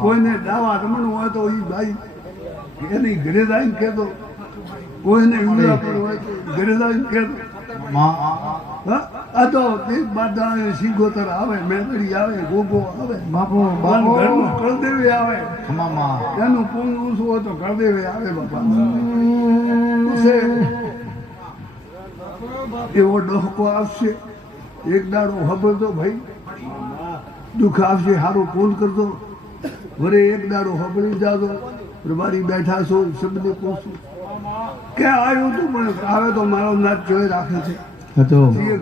કોઈને દાવા રમણું હોય તો એ ભાઈ એની ઘરે જઈને કહેતો, કોઈને ઉમરા પર હોય તો ઘરે જઈને કહેતો. આ તો બાદા સિંગોતર આવે, મેદડી આવે, ગોગો આવે, ઘરનું કળદેવી આવે, એનું પૂન ઊંચું હોય તો કળદેવી આવે. બાપા એવો ડોહકો આવશે, એક દાડો હબળતો ભાઈ દુઃખ આવશે, સારું પૂન કરતો, વરે એક દાડો હબળી જાતો, મારી બેઠા છો શબ્દ પૂછું કે આવ્યું તું પણ આવે તો મારો નાચ જોઈ રાખે છે,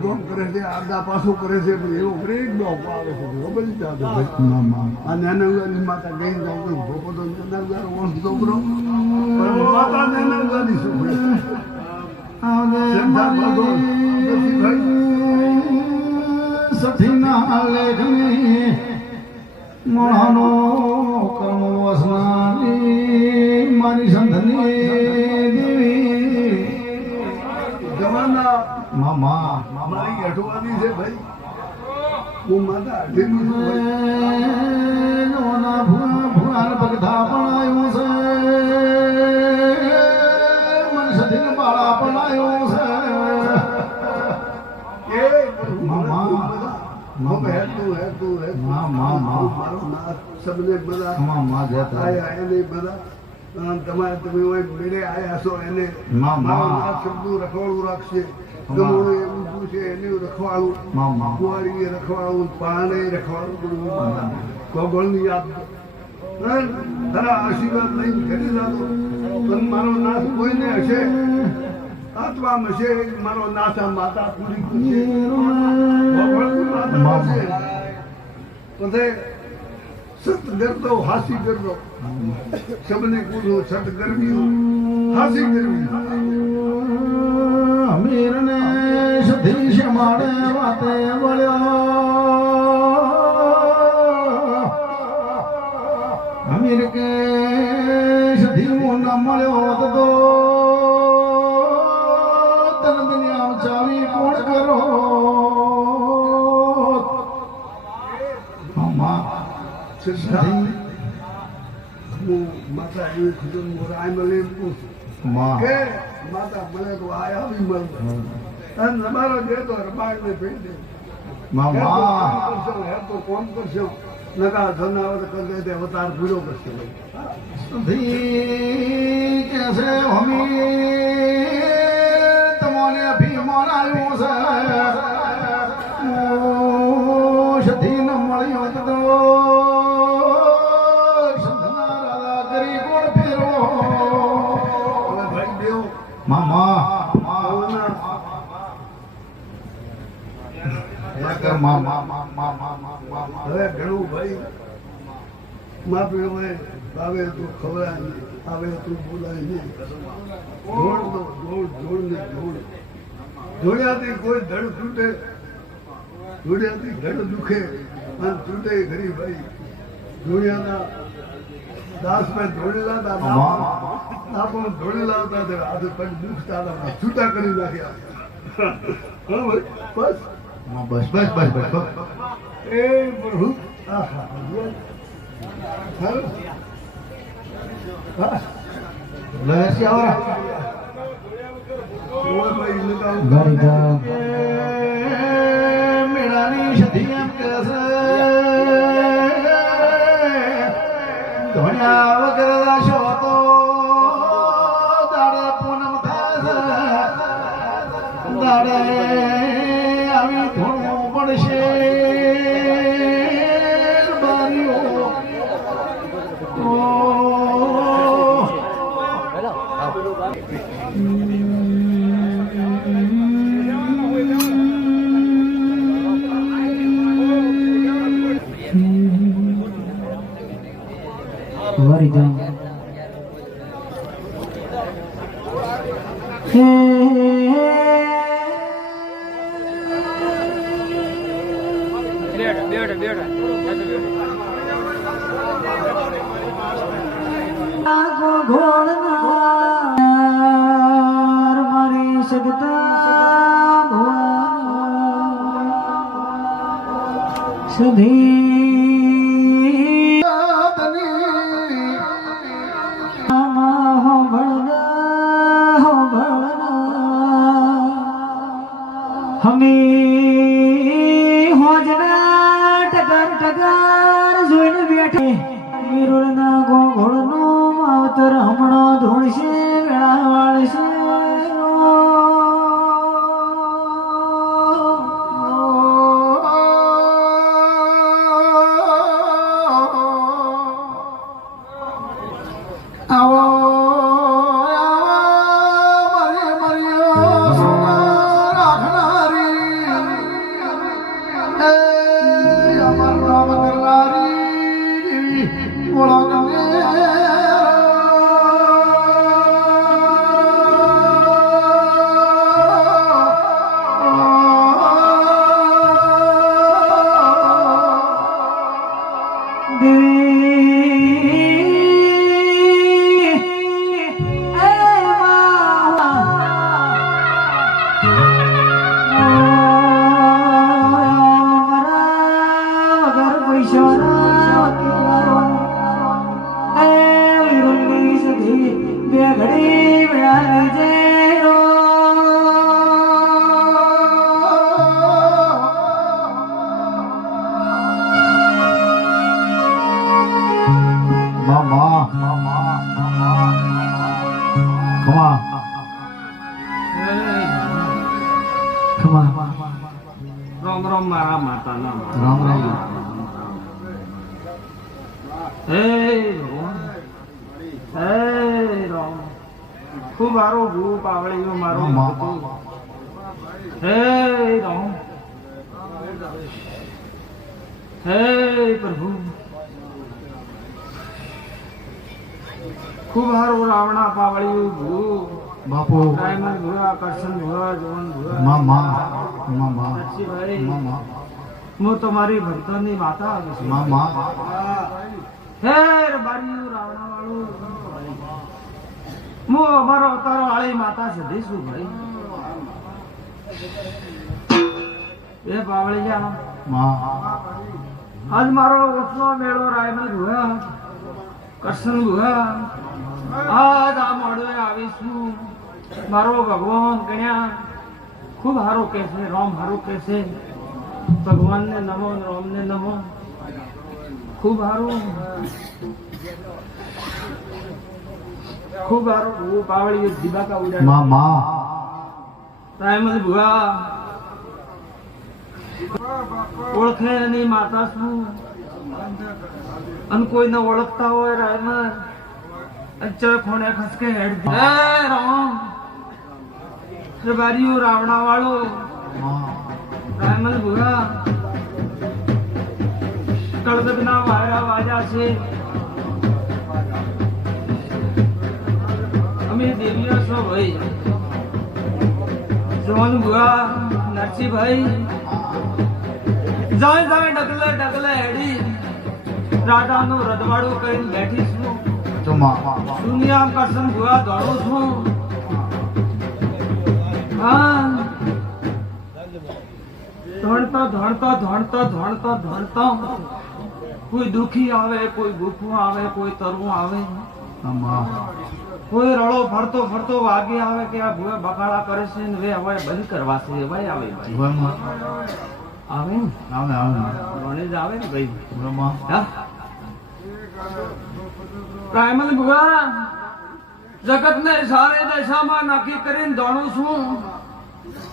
ગોમ કરે છે, આગા પાછું કરે છે, એવો એક ડોહકો આવે છે. હબળી જાતો આ નાના માતા ગઈ જાઉં ભોપો તો નાના ઓળખતો બરો માતા નાના શું સઠીના લેખની માનો કર્મ વસનાની મારી સંધની દેવી જમાના મામા મારી અઠવાની છે ભાઈ. હું માતા ભૂણાન પગથા પણ આવ્યું છે, મને સઠીને બાળા પણ આવ્યું છે. તમારે તમે મેળે આવ્યા છો એને શબ્દો રખવાડું રાખશે, ગમોડું એવું પૂછે એને રખવાડું, કુંવારી રખવાડું, પાણે રખવાડું, ગોગળની યાદ તારા આશીર્વાદ લઈને ઘરે જાતો. પણ મારો નાશ કોઈને હશે, આત્મા હશે, મારો નાશા માતા પૂરી કરશે, માતા હશે. પછી સત કરતો હાસી કરતો, સબને કૂદો સત કરવી હાસી કરવી. અમીરને સધી શમાડે વાતે વળ્યો, અમીર કે સધી હું ન મળ્યો તો તન દુનિયા ચાવી કોણ કરો. હું માતા એવી ખુદું આઈ મળે એમ પૂછું કે માતા મળે તો આ આવી મળે, અને તમારો જે તો રબાડ ને ભેટ દે તો કોમ કરશો, નકા ધનાવત કરી દે અવતાર પૂરો કરશે. કેસે હમી તમને અભિમાન આવ્યું છે, સધી ન મળ્યો તો હવે ઘણું ભાઈ માફી હોય, આવે તો ખવડાય નહીં, આવે તો બોલાય નહીં. જોડ દો જોડ જોડ ને જોડ, જોડ્યાથી કોઈ ધડ તૂટે, જોડ્યાથી ધડ દુખે અને તૂટે ઘરી ભાઈ. જોડ્યાના દાસ મેં જોડેલા હતા, આપણને જોડેલા હતા, આજે પગ દુખતા હતા, છૂટા કરી નાખ્યા. બસ બસ બસ બસ બસ એ પ્રભુ મેળાની સધી એમ કે છે, ધોણ્યા વગર છો તો દાડે પૂનમ થાય છે, દાડે આવી ધોણવું પડશે. વરી જાય મારી સગતા સુધી બેઠી વીરુના ગોગળનું માવતર હમણાં ધૂણશે વેળા વાળશે આવો મારી મરિયો સોના રાખનારી એ અમારું નામ કરનારી ઓળખને રામ રામ મારા માતાના રામ રામ હે ભગવાન હે રામ ખૂબ મારો ગુરુ પાવળીઓ મારો ભક્તો હે રામ હે પ્રભુ ખૂબ હારો રાવણા પાવળીઓ ગુરુ બાપુ ડાયમંડ ભુવા કરશન ભુવા જોન ભુવા મામા નરસિંહભાઈ, મામા હું તમારી ભક્તોની માતા આવું છું મામા હે બારીઓ રાવણા વાળું હું અમારો અવતાર વાળી માતા સધી છું ભાઈ એ પાવળી જા મા આજ મારો ઓછનો મેળો રાયમલ ભુવા કરશન ભુવા આજ આ મોડે આવીશું મારો ભગવાન ગણ્યા ખૂબ હારો કે છે રામ હારો કે છે ભગવાનને નમો રામને નમો ખૂબ હારું ખૂબ હારું હું પાવળી દીબાકા ઉડાડ મામા રાયમલ ભુવા ઓળખે એની માતા શું અને કોઈને ઓળખતા હોય રાયમલ અચ્છા ખોને ખસકે હેડ હે રામ બારીઓ રાવણા વાળો રાયમલ ભુવા કળદના વાયરા વાજા છે અમે દેવીઓ છો ભાઈ જોન ભુવા નરસિંહભાઈ જાય જાય ડગલે ડગલે હેડી રાધાનું રજવાડું કરીને બેઠી છું તો મા દુનિયા કરશન ભુવા દોડું છું હા ધણતો કોઈ દુખી આવે કોઈ ભૂખું આવે કોઈ તરવું આવે મામા કોઈ રળો ફરતો ફરતો વાગે આવે કે આ ભુવા બકાળા કરે છે ને હવે હવે બંધ કરવા છે ભાઈ આવે ભાઈ મામા આવે ને આવે ગણેશ આવે ને ભાઈ મામા હા પ્રાયમલ ભુવા જગત ને સારે દશામાં નક્કી કરીને દોડું છું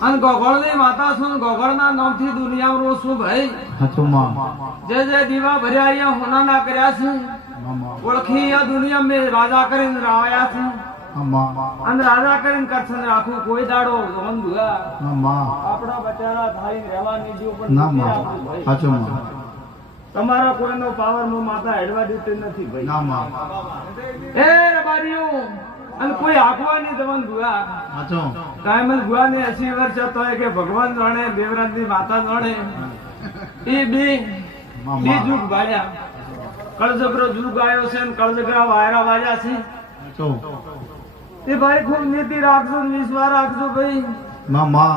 અને ગોગળની માતા છું ગોગળના નામથી દુનિયામાં રહું છું ભાઈ હાચું માં જે જે દીવા ભર્યા અહીંયા હોનાના કર્યા છે મામા ઓળખી આ દુનિયા મેં રાજા કરીને રાવાયા છે મામા અને રાજા કરીને કરશન રાખું કોઈ દાડો જોન ભુવા મામા આપણા બચારા થાય રહેવાની જો પણ ના નથી માં આપવું ભાઈ. હાચું માં તમારા કોઈનો પાવર હું માતા હેડવા દેતી નથી ભાઈ ના માં એ રબારીઓ અને કોઈ આંખવાની તમને ભુવા હાચું કાયમલ ભુવા ને 80 વર્ષ હતો કે ભગવાન જાણે દેવરાજની માતા જાણે એ બે જુગ ભાળ્યા કળજગરો જુગ આવ્યો છે અને કળજગરા વાયરા વાજ્યા છે હાચું એ ભાઈ ખૂબ નીતિ રાખજો ને વિશ્વાસ રાખજો ભાઈ મામા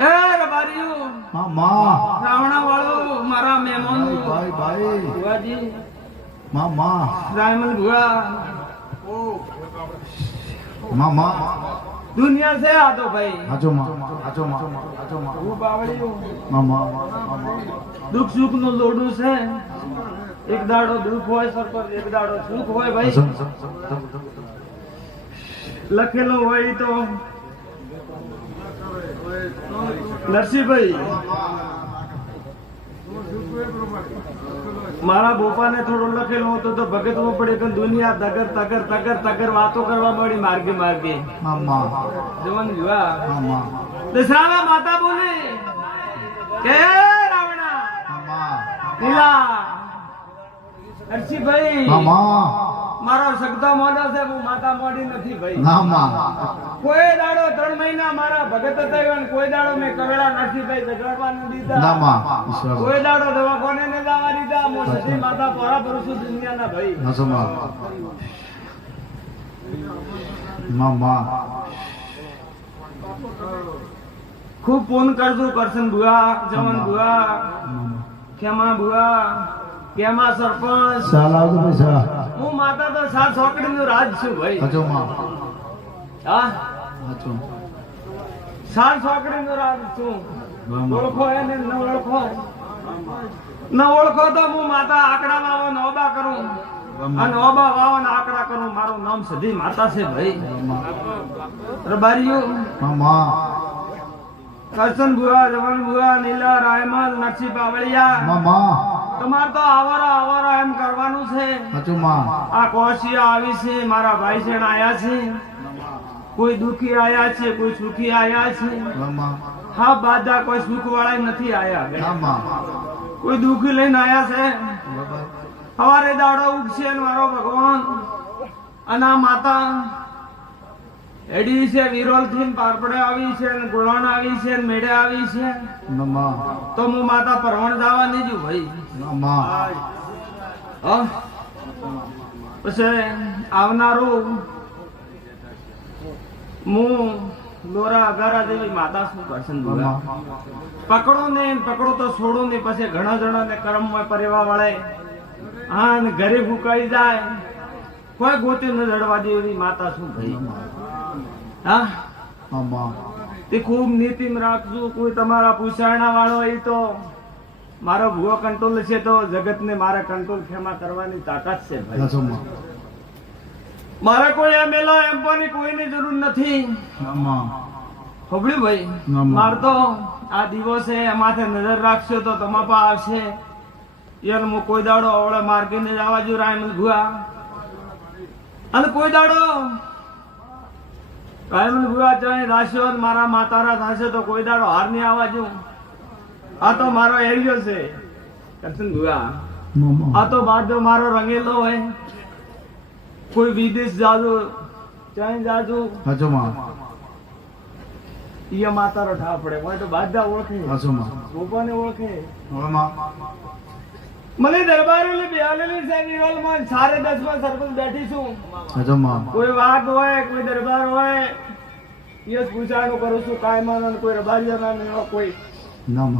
એ રબારીઓ મામા રાવણા વાળો મારા મહેમાનો ભાઈ ભાઈ ભુવાજી મામા રાયમલ ભુવા મામા દુનિયા છે આ તો ભાઈ હાચું માં હાચું માં હાચું માં હું બાવળીઓ મામા દુઃખ સુખ નું લોડું છે એક દાડો દુઃખ હોય સરપંચ, એક દાડો સુખ હોય ભાઈ. લખેલો હોય તો નરસિંહભાઈ મારા બોપાને થોડું લખેલું હતું તો ભગતવું પડે કે દુનિયા તગર તગર તગર તગર વાતો કરવા મળી માર્ગે માર્ગે. જવાન યુવા દશરામાં માતા બોલી કે રાવણા નીલા નરસિંહભાઈ મારો સગતો મોડો છે, હું માતા મોડી નથી ભાઈ. કોઈ દાડો 3 મહિના મારા ભગત હતા અને કોઈ દાડો મેં કવેડા નરસિંહભાઈ જગાડવાનું દીધા, કોઈ દાડો દવાખાને ને જવા દીધા. હું સતી માતા પોરા ભરું છું દુનિયાના ભાઈ. ખૂબ ફોન કરજો કરશન બુઆ, જવાન બુઆ, ખેમા બુઆ, કેમા સરપંચ. હું માતા તો 7 ચોકડી નું રાજ છું ભાઈ. હા 7 ચોકડી નું રાજ છું. ઓળખો એને ન ઓળખો, ન ઓળખો તો હું માતા આંકડા વાવો ને ઓબા કરું અને ઓબા વાવો ને આંકડા કરું. મારું નામ સધી માતા છે ભાઈ. રબારીઓ કરશન બુઆ, જવાન બુઆ, નીલા, રાયમલ, નરસિંહ પાવળિયા, તમારે તો આવારા આવારા એમ કરવાનું છે. આ કોશિયા આવી છે, મારા ભાઈ છે આયા છે, કોઈ દુખી આયા છે, કોઈ સુખી આયા છે. હા બાદા કોઈ સુખ વાળા નથી આયા, કોઈ દુખી લઈને આયા છે. સવારે દાડો ઉઠશે ને મારો ભગવાન અને આ માતા એડી છે, વિરોલ થી પારપડે આવી છે, ગોળાણ આવી છે, મેળે આવી છે. તો હું માતા પરવણ જવાની છું ભાઈ. પછી આવનારું હું લોરા અગારા જેવી માતા શું કરશન પકડો ને પકડો તો છોડો ને. પછી ઘણા જણા ને કર્મમાં પરિવાર વળે, હા ને ઘરે ફૂકાઈ જાય, કોઈ ગોતી ન લડવા દે એવી માતા શું ભાઈ. હા તે ખૂબ નીતિમ રાખજો. કોઈ તમારા પૂછાણા વાળો એ તો મારો ભૂવો કંટ્રોલ છે તો જગત ને મારે કંટ્રોલ ખેમા કરવાની તાકાત છે ભાઈ. મારે કોઈ એમએલએ એમ્પોની કોઈની જરૂર નથી. ખબડ્યું ભાઈ. મારે તો આ દિવસે માથે નજર રાખશો તો તમાપા આવશે. યાર હું કોઈ દાડો અવળે માર્ગે ને જવા જો રાયમલ ભુવા, અને કોઈ દાડો રાયમલ ભુવા ચાહે રાશ્યો મારા માતારા થશે તો કોઈ દાડો હાર નહીં આવવા જો. આ તો મારો એરિયો છે કરશન ભુવા. આ તો બાદ મારો રંગેલો હોય. કોઈ વિદેશ જાજો ચાહે જાજો ઈ માતારો ઠા પડે. કોઈ તો બાદા ઓળખે, ગોપાને ઓળખે. મને દરબારી બેહાલેલી છે વિરોલમાં 10:30 માં સરપંચ બેઠી છું. કોઈ વાત હોય, કોઈ દરબાર હોય, યસ પૂછાણું કરું છું કાયમાન. કોઈ રબારીઓના કોઈ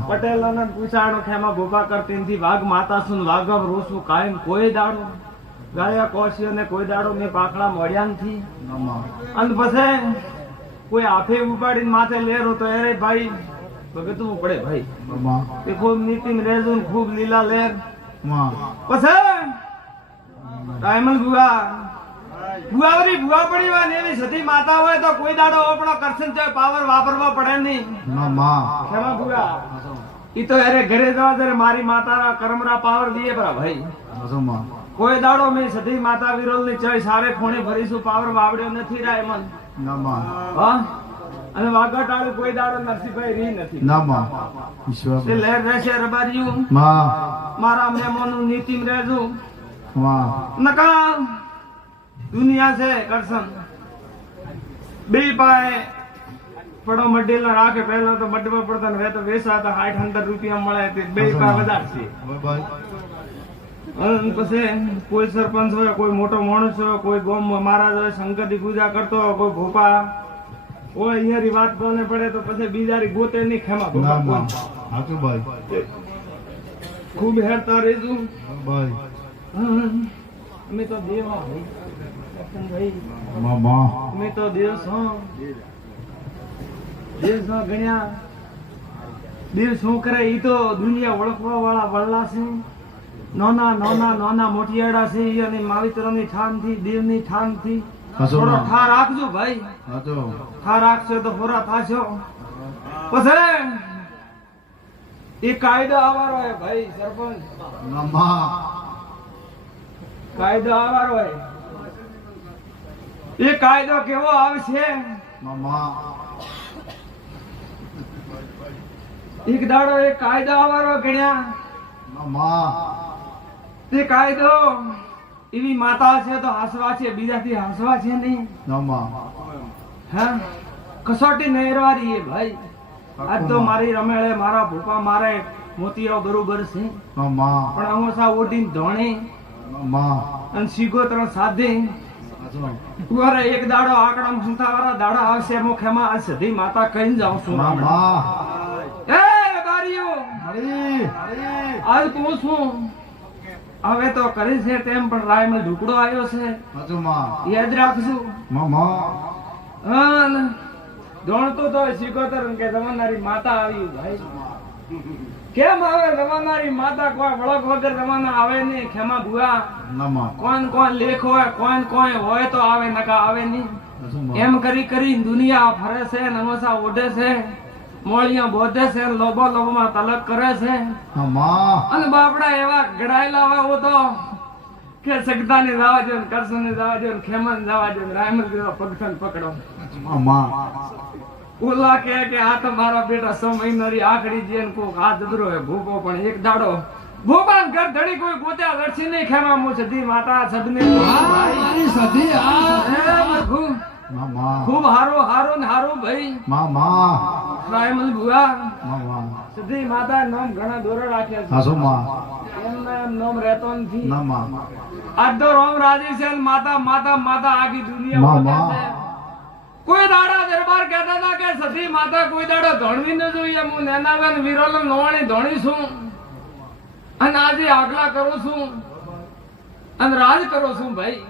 પટેલોના પૂછાણું ખેમા ભોપા કરતી નથી. વાઘ માતા છું, વાઘ રોશું કાયમ. કોઈ દાડો ગાયા કોશીઓને કોઈ દાડો મેં પાકડા મળ્યા નથી. અને પછી કોઈ હાથે ઉપાડીને માથે લેરો તો અરે ભાઈ ભગતવું પડે ભાઈ. તે ખૂબ નીતિમ રહેજો, ખૂબ લીલા લેર. પછી રાયમલ ભુવા ભુવાવરી ભુવા પડી હોય ને એવી સતી માતા હોય તો કોઈ દાડો આપણો કરશન છે પાવર વાપરવો પડે નહીં. ખેમા ભુવા ઈ તો અરે ઘરે જવા ત્યારે મારી માતાના કર્મરા પાવર દીએ પરા ભાઈ. કોઈ દાડો મેં સતી માતા વિરોલ ની ચય સારે ખૂણે ભરીશું પાવર વાવડ્યો નથી રાયમલ. અને વાગટાળું કોઈ દાડો નરસિંહભાઈ રી નથી. તે લહેર રહેશે રબારીયું. મારા મહેમાનનું નીતિમ રહેજો. નકા દુનિયા છે કરશન બે પાએ પડો મડેલા રાખે. પહેલા તો મડવા પડતા ને હવે તો વેચાતા 60-70 રૂપિયા મળે. તે બે પા વધારે છે. પછી કોઈ સરપંચ હોય, કોઈ મોટો માણસ હોય, કોઈ ગોમ મહારાજ હોય, શંકરની પૂજા કરતો હોય, કોઈ ભોપા હોય, અહીંયાની વાત કોને પડે તો પછી બીજારી ગોતે નહીં. ખેમા ભોપા ખૂબ હેરતા રહેશું. અમે તો દેવ ભાઈ, અમે તો દેવ છો. દેવ છો ગણ્યા. દેવ શું કરે ઈ તો દુનિયા ઓળખવા વાળા વળલા છે. નાના મોટિયાડા છે ઈ અને માવિત્રની ઠાનથી દેવની ઠાનથી હાચો થોડો માં. ઠાર રાખજો ભાઈ. હાચો. ઠાર રાખશો તો હોરા થાશો. પછી એ કાયદો આવારો હે ભાઈ સરપંચ. માં. કાયદો આવારો હે. એ કાયદો કેવો આવશે? માં. એક દાડો એ કાયદો આવારો ગણ્યા. માં. તે કાયદો એવી માતા છે તો હાસવા છે, બીજાથી હાસવા છે નહીં. માં. હા, કસોટી નહેરવારી એ ભાઈ. આજ તો મારી રમેળે મારા ભૂપા મારે મોતીઓ બરોબર છે, માં. પણ અમોસા ઓઢીને ધોણે માં. અને સિગોતરો સાધે. હાચો. ઉવારે એક દાડો આકડા સંતાવાળા દાડા આવશે મુખેમાં આ સધી માતા કહીને જાઉં છું. માં. એ બારીઓ હરી. આજ કહું છું, હવે તો કરી છે તેમ પણ રાયમાં ઢુકડો આવ્યો છે, હાચો માં. યાદ રાખજો. માં. હા, દોણતો તો સિકોતર કે જમાનારી માતા આવી ભાઈ. કેમ આવે જમાનારી માતા? કોઈ વળખ વગર જમાના આવે નહીં. ખેમા ભુવા માં. કોણ લેખ હોય, કોણ હોય તો આવે, નકા આવે નહીં. હાચો માં. એમ કરી દુનિયા ફરે છે, નમસા ઓઢે છે, મોળિયા બોધે છે, લોબોમાં તલક કરે છે. માં. અને બાપડા એવા ગડાયેલા હોય ઓ તો કે સગદાને જવા દો, કરસને જવા દો, ખેમન જવા દો, રાયમલ જેવા પગથન પકડો. માં. ઓલા કે આ તો મારા બેટા 6 મહિનાની આખડી જે કોક આ જબરો હે ભૂપો, પણ એક દાડો ભૂપા ઘર ધડી કોઈ ગોત્યા લડસી નહીં. ખેમા મુ સધી માતા સદને મારી સધી આ. માં. ખૂબ હારો ને હારો ભાઈ. માં. રાયમલ ભુવા માં. સધી માતા નામ ઘણા દોરા રાખ્યા છે. હાચો માં. એમના એમ નામ રહેતો નથી. ના માં. આજ તો રામ રાજી છે ને માતા આખી દુનિયા માં, બોલે માં. છે. કોઈ દાડા દરબાર કહેતા હતા કે સતી માતા કોઈ દાડો ધણવી ન જોઈએ. હું નેનાબેન વિરોલ નોવાણી ધણી છું અને આજે આગલા કરું છું અને રાજ કરું છું ભાઈ.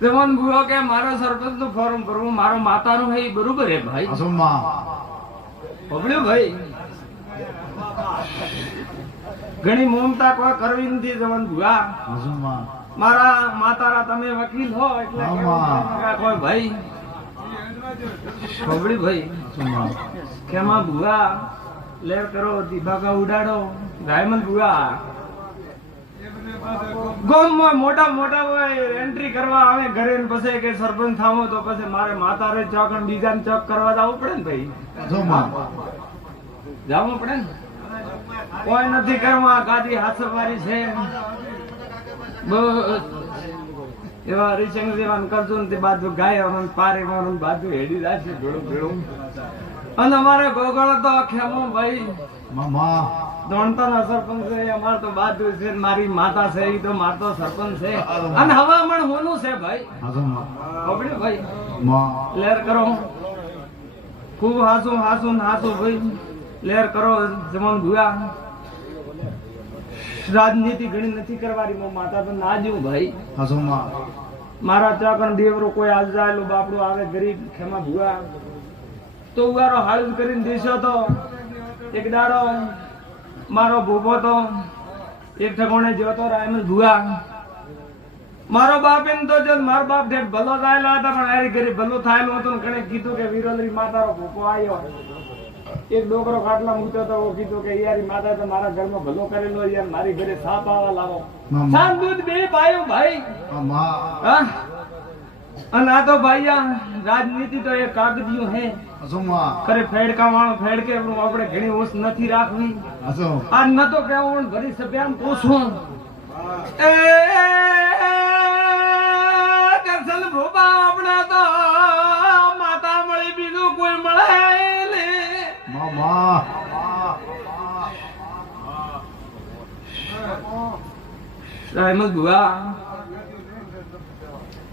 જવાન ભૂયો કે મારો સરપંચ નું ફોર્મ ભરવું મારો માતાનું હે ઈ બરોબર હે ભાઈ. હાચો માં. પકડ્યું ભાઈ. ઘણી મમતા કોઈ કરવી નથી જવાન ભૂયા. હાચો માં. મારા માતારા તમે વકીલ હો એટલે આમાં. કોઈ ભાઈ ખબડી ભાઈ હાચો માં. કેમાં ભૂવા લેર કરો, દીબાકા ઉડાડો, રાયમલ ભૂવા ગામમાં મોટા હોય એન્ટ્રી કરવા આવે ઘરે ને પછી કે સરપંચ થામો તો પછી મારે માતા રે ચોક અને બીજાને ચોક કરવા જવું પડે ને ભાઈ. હાચો માં. જવું પડે ને. કોઈ નથી કરવા, ગાદી હાથસવારી છે બસ. એવા હરિશંકર જેવા કરજો ને તે બાજુ ગાય પારે બાજુ હેડી જાય છે ભેળું. અને અમારે ગોગળ તો ખેમો ભાઈ માં. દોણતાના સરપંચ છે, અમાર તો બાજુ છે, મારી માતા છે ઈ તો માર તો સરપંચ છે અને હવામણ હોનું છે ભાઈ. હાચો માં. ખબડ્યું ભાઈ. માં. લેર કરો ખૂબ હાસું ભાઈ. લેર કરો જમન ભૂયા. રાજનીતિ ઘણી નથી કરવાની. મો માતા તો ના જેવું ભાઈ. હાચો માં. મારા ચાકણ દેવરો કોઈ આજ જાયેલું બાપડું આવે ગરીબ ખેમા ભૂયા તો ઉગારો હાલ કરીને દેશો તો એક દાડો મારો ભૂપો તો એક ઠકોણે જોતો રાયમલ ભૂયા. મારો બાપ એમ તો જો મારો બાપ ઢેર ભલો થાયેલો હતા પણ હારી ગરીબ ભલો થાયેલું હતું ને કણે કીધું કે વિરોલરી માતારો ભૂપો આવ્યો. એક ડોકરો ખાટલા મૂક્યો તો કીધું કે યારી માતા તો મારા ઘરમાં ભલો કરેલો યાર, મારી ઘરે સાપ આવા લાવો. સાપ દૂધ બે પાયું ભાઈ. માં. હા? અને આ તો ભાઈ આ રાજનીતિ તો એ કાગદિયું હે. હાચો માં. કરે ફેડકા વાળો ફેડકે આપણે ઘણી ઓછ નથી રાખવી. હાચો. આ ન તો કેવું ભરી સભ્યામ પૂછું એ કરસલ ભોપા આપણે તો માતા મળી બીજું કોઈ મળે ને. માં. રાયમલ ભુવા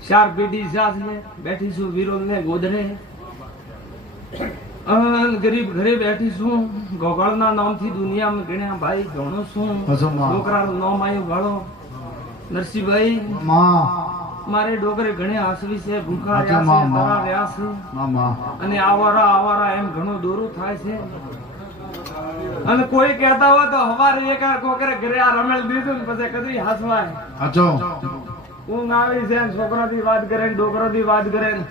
4 પેઢી સાથે બેઠી છું વિરોલ ને ગોદરે. ગરીબ ઘરે બેઠી છું. ગોગળના નામથી દુનિયામાં ગણ્યા ભાઈ ઘણો છું. હાચો માં. છોકરાનું નામ આવ્યું વાળો નરસિંહભાઈ. માં. મારે ડોકરે ઘણે હાસવી છે, ભૂખા હાચો રહ્યા છે, માં. તરા રહ્યા છે માં. અને આવારા એમ ઘણું દોરું થાય છે. અને કોઈ કહેતા હોય તો હવારે એક કોકરે ઘરે આ રમેલ દીધું ને પછી કદી હાસવાય સાચો ઊંઘ આવી છે ને છોકરાથી વાત કરે ને ડોકરોથી વાત કરે ને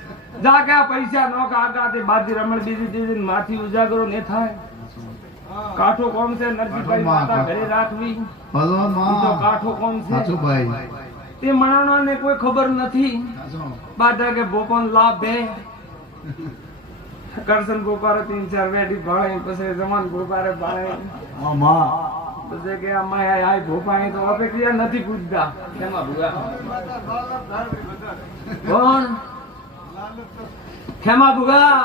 જા કે આ પૈસા નો કાકાથી બાજી રમણ દીધી માથી ઉજાગરો ને થાય કાઠો કોમ છે નરસિંહભાઈ માતા ઘરે રાખવી ભલો ઈ તો માં કાઠો કોમ છે સાચું ભાઈ તે મણાણાને કોઈ ખબર નથી સાચો બાધા કે ભોપાન લાભ બે કરશન ગોપારે 3-4 વેડી ભાળે પછી જમાન ગોપારે ભાળે માં પછી કે આમાં આ ભોપાએ તો અપેક્ષા નથી પૂછતા કેમાં ભૂગા કોણ ખેમા ભૂગા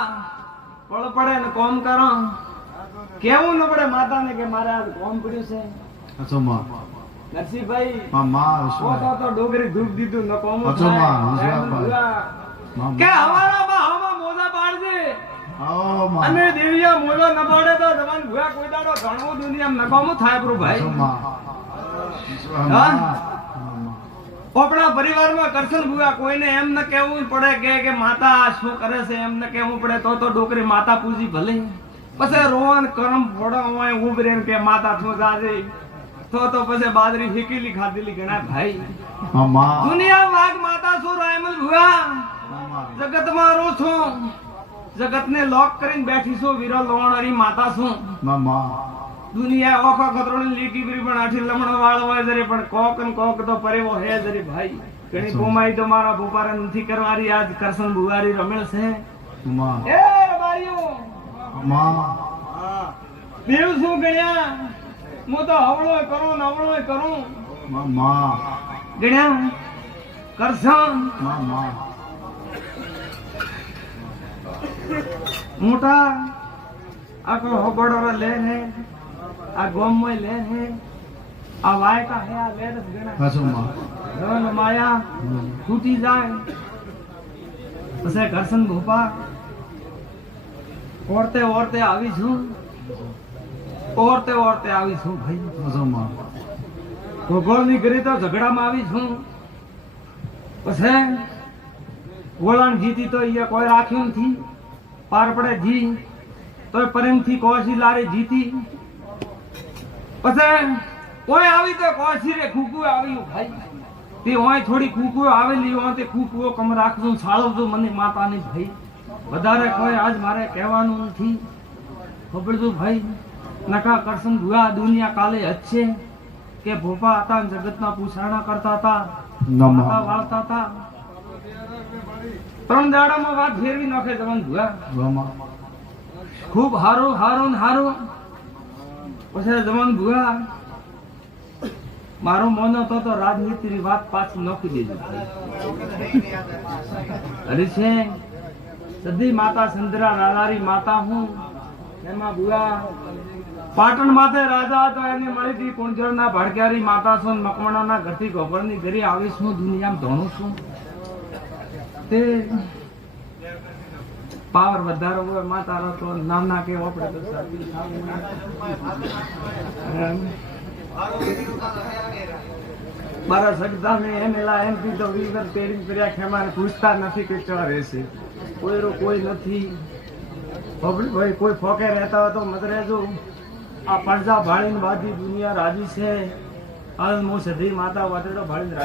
પળ પડે ને કોમ કરો કેવું ન પડે માતાને કે મારે આજ કોમ પડ્યું છે સાચો માં નરસિંહભાઈ માં પોતો તો ડોગરી ધૂપ દીધું ન કોમ સાચો માં, વિશ્વાસ કે હવાના બા હવા મોજા પાડજે આવો માં અને દેવિયા મોજો ન પાડે તો જવાન ભૂયા કોઈ દાડો ઘણું દુનિયા નકામું થાય પ્રભુ ભાઈ સાચો માં વિશ્વાસ હા? માં આપણા પરિવારમાં કરશન ભૂયા કોઈને એમ ન કહેવું પડે કે માતા શું કરે છે એમ ન કહેવું પડે તો ડોકરી માતા પૂજી ભલે પછી રોવાન કરમ ફોડો હોય ઉભરે કે માતા શું જાજે તો પછી બાજરી ફીકીલી ખાધેલી ગણા ભાઈ માં દુનિયા વાગ માતા શું રાયમલ ભૂયા માં જગતમાં રહું છું જગતને લોક કરીને બેઠી છું વીરો લોણરી માતા છું માં દુનિયા ઓખો ખતરોની લીકી બરી પણ આઠી લમણો વાળ હોય જરી પણ કોક ને કોક તો પરેવો હે જરી ભાઈ ઘણી કોમાઈ તો મારા ભોપારે નથી કરવાની આજ કરશન બુવારી રમેલ છે માં એ બારીઓ માં દેવ શું ગણ્યા હું તો હવળો કરું નવળો કરું માં ગણ્યા કરશન માં મોટા આખો હોબડો લે હે આ ગોમમાં લે હે આ વાયકા હે આ લે રસ ગણા સાચો માં ધન માયા તૂટી જાય પછી કરશન ભોપા ઓરતે ઓરતે આવી છું ઓરતે ઓરતે આવી છું ભાઈ સાચો માં ગોગોળની ઘરે તો ઝઘડામાં આવી છું પછી ગોળાણ જીતી તો અહીંયા કોઈ રાખ્યું નથી પાર પડે જી તોય પ્રેમથી કોશી લારે જીતી પછી કોઈ આવી તો કોશી રે ખુકુ આવ્યું ભાઈ તે હોય થોડી ખુકુ આવેલી હોય તે ખુકુઓ કમ રાખજો સાળવજો મને માતાની ભાઈ વધારે કોઈ આજ મારે કહેવાનું નથી ખબરજો ભાઈ નકા કરશન ભુવા દુનિયા કાલે હচ্ছে કે ભોપા હતા ને જગતના પૂછાણા કરતા હતા માતા વાળતા હતા 3 દાડામાં વાત ફેરવી નાખે જવાન ભુવા ખૂબ હારું હારું ને હારું પછી જવાન ભુવા મારો મોનો તો રાજનીતિની વાત પાછી નોખી દેજો અરે છે સદી માતા સંદરા રાલારી માતા હું એમાં ભુવા પાટણ માથે રાજા હતો એને મળી હતી કુંજરના ભડક્યારી માતા છું મકવાણાના ઘરથી ગોબરની ઘરે આવીશ હું દુનિયામાં ધોણું છું તે પાવર વધારો હોય માતા તો નાના કે આપણે તો સાચી મારા સગતા ને એમ એલા એમ કીધો વીવર પેરી કર્યા ખેમાને પૂછતા નથી કે ચા રહેશે કોઈ નથી ભાઈ કોઈ ફોકે રહેતા હોય તો મત રહેજો આ પડદા ભાળીને બાજી દુનિયા રાજી છે હાલ હું સધી માતા વાટેડો ભાળીને રાજી